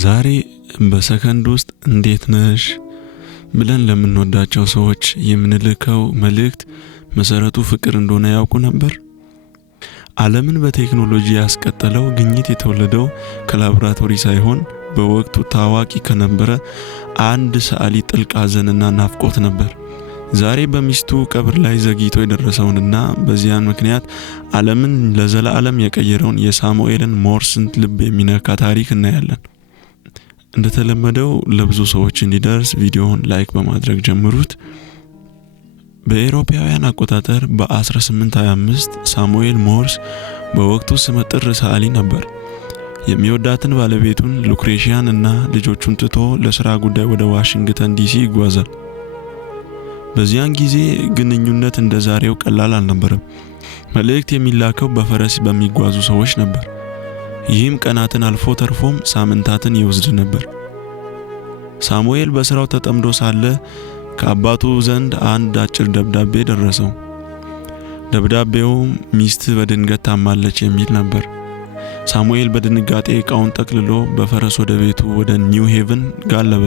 ዛሬ በሰከንድ ውስጥ እንዴት ነሽ ብለን ለምንወዳቸው ሰዎች የምንልከው መልእክት መሰረቱ ፍቅር እንደሆነ ያውቁ ነበር? ዓለምን በቴክኖሎጂ ያስቀጠለው ግኝት የተወለደው ከላቦራቶሪ ሳይሆን በወቅቱ ታዋቂ ከነበረ አንድ ሰዓሊ ጥልቅ ሐዘንና ናፍቆት ነበር። ዛሬ በሚስቱ ቀብር ላይ ዘግይቶ የደረሰውንና በዚያን ምክንያት ዓለምን ለዘላለም የቀየረውን የሳሙኤልን ሞርስን ልብ የሚነካ ታሪክ እናያለን። እንደተለመደው ለብዙ ሰዎች እንዲደርስ ቪዲዮውን ላይክ በማድረግ ጀምሩት። በአውሮፓውያን አቆጣጠር በ1825 ሳሙኤል ሞርስ በወቅቱ ስመጥር ሰዓሊ ነበር። የሚወዳትን ባለቤቱን ሉክሬሺያን እና ልጆቹን ትቶ ለሥራ ጉዳይ ወደ ዋሽንግተን ዲሲ ይጓዛል። በዚያን ጊዜ ግንኙነት እንደ ዛሬው ቀላል አልነበረም። መልእክት የሚላከው በፈረስ በሚጓዙ ሰዎች ነበር። ይህም ቀናትን አልፎ ተርፎም ሳምንታትን ይወስድ ነበር። ሳሙኤል በስራው ተጠምዶ ሳለ ከአባቱ ዘንድ አንድ አጭር ደብዳቤ ደረሰው። ደብዳቤው ሚስት በድንገት ታማለች የሚል ነበር። ሳሙኤል በድንጋጤ ዕቃውን ጠቅልሎ በፈረስ ወደ ቤቱ ወደ ኒው ሄቨን ጋለበ።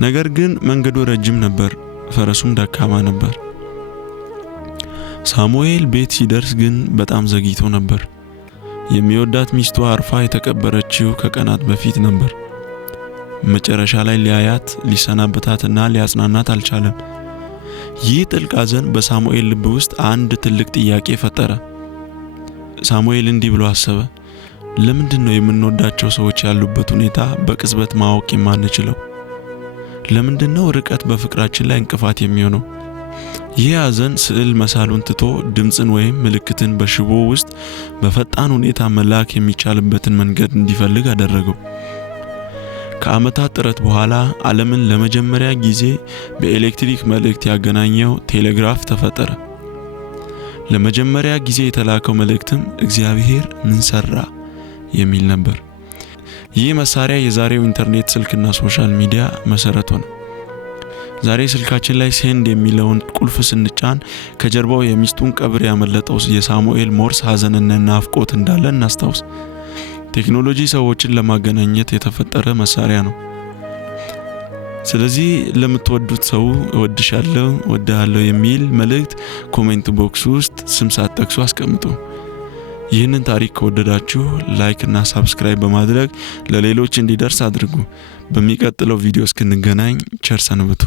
ነገር ግን መንገዱ ረጅም ነበር፣ ፈረሱም ደካማ ነበር። ሳሙኤል ቤት ሲደርስ ግን በጣም ዘግይቶ ነበር። የሚወዳት ሚስቱ አርፋ የተቀበረችው ከቀናት በፊት ነበር። መጨረሻ ላይ ሊያያት ሊሰናበታትና ሊያጽናናት አልቻለም። ይህ ጥልቅ ሐዘን በሳሙኤል ልብ ውስጥ አንድ ትልቅ ጥያቄ ፈጠረ። ሳሙኤል እንዲህ ብሎ አሰበ፣ ለምንድን ነው የምንወዳቸው ሰዎች ያሉበት ሁኔታ በቅጽበት ማወቅ የማንችለው? ለምንድን ነው ርቀት በፍቅራችን ላይ እንቅፋት የሚሆነው? ይህ ሐዘን ስዕል መሳሉን ትቶ ድምጽን ወይም ምልክትን በሽቦ ውስጥ በፈጣን ሁኔታ መላክ የሚቻልበትን መንገድ እንዲፈልግ አደረገው። ከዓመታት ጥረት በኋላ ዓለምን ለመጀመሪያ ጊዜ በኤሌክትሪክ መልእክት ያገናኘው ቴሌግራፍ ተፈጠረ። ለመጀመሪያ ጊዜ የተላከው መልእክትም እግዚአብሔር ምን ሰራ የሚል ነበር። ይህ መሳሪያ የዛሬው ኢንተርኔት ስልክና ሶሻል ሚዲያ መሰረት ሆነ። ዛሬ ስልካችን ላይ ሴንድ የሚለውን ቁልፍ ስንጫን ከጀርባው የሚስቱን ቀብር ያመለጠው የሳሙኤል ሞርስ ሐዘንና ናፍቆት እንዳለ እናስታውስ። ቴክኖሎጂ ሰዎችን ለማገናኘት የተፈጠረ መሳሪያ ነው። ስለዚህ ለምትወዱት ሰው እወድሻለሁ፣ እወድሃለሁ የሚል መልእክት ኮሜንት ቦክስ ውስጥ ስም ሳትጠቅሱ አስቀምጡ። ይህንን ታሪክ ከወደዳችሁ ላይክ እና ሳብስክራይብ በማድረግ ለሌሎች እንዲደርስ አድርጉ። በሚቀጥለው ቪዲዮ እስክንገናኝ ቸር ሰንብቱ።